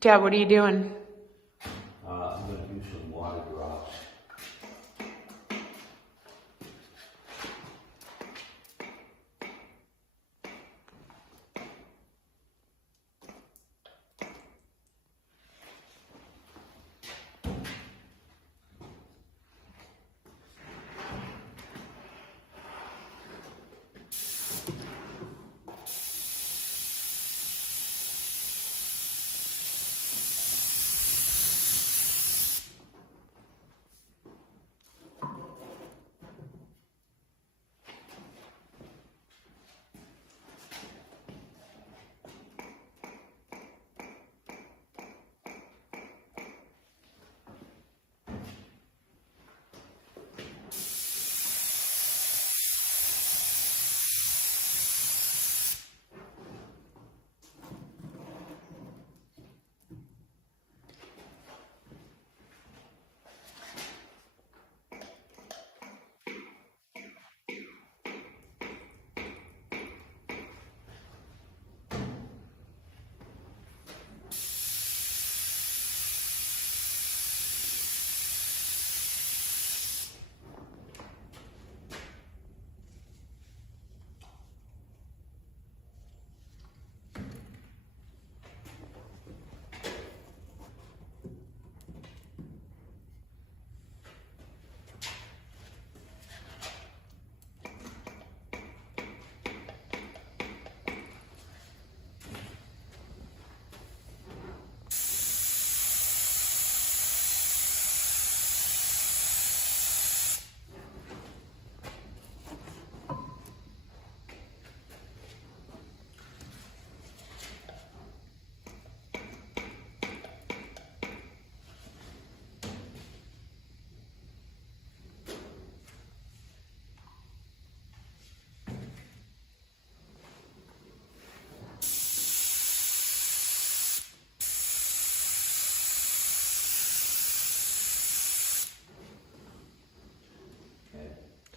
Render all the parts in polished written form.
Dad, what are you doing? I'm gonna do some water drops.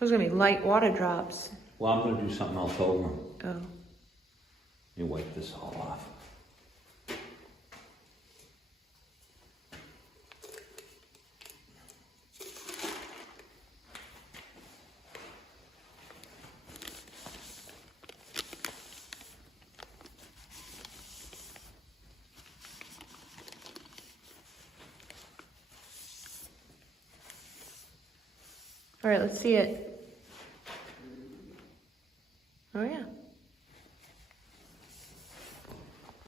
Those are gonna be light water drops. Well, I'm gonna do something else over them. Oh. Let me wipe this all off. All right, let's see it.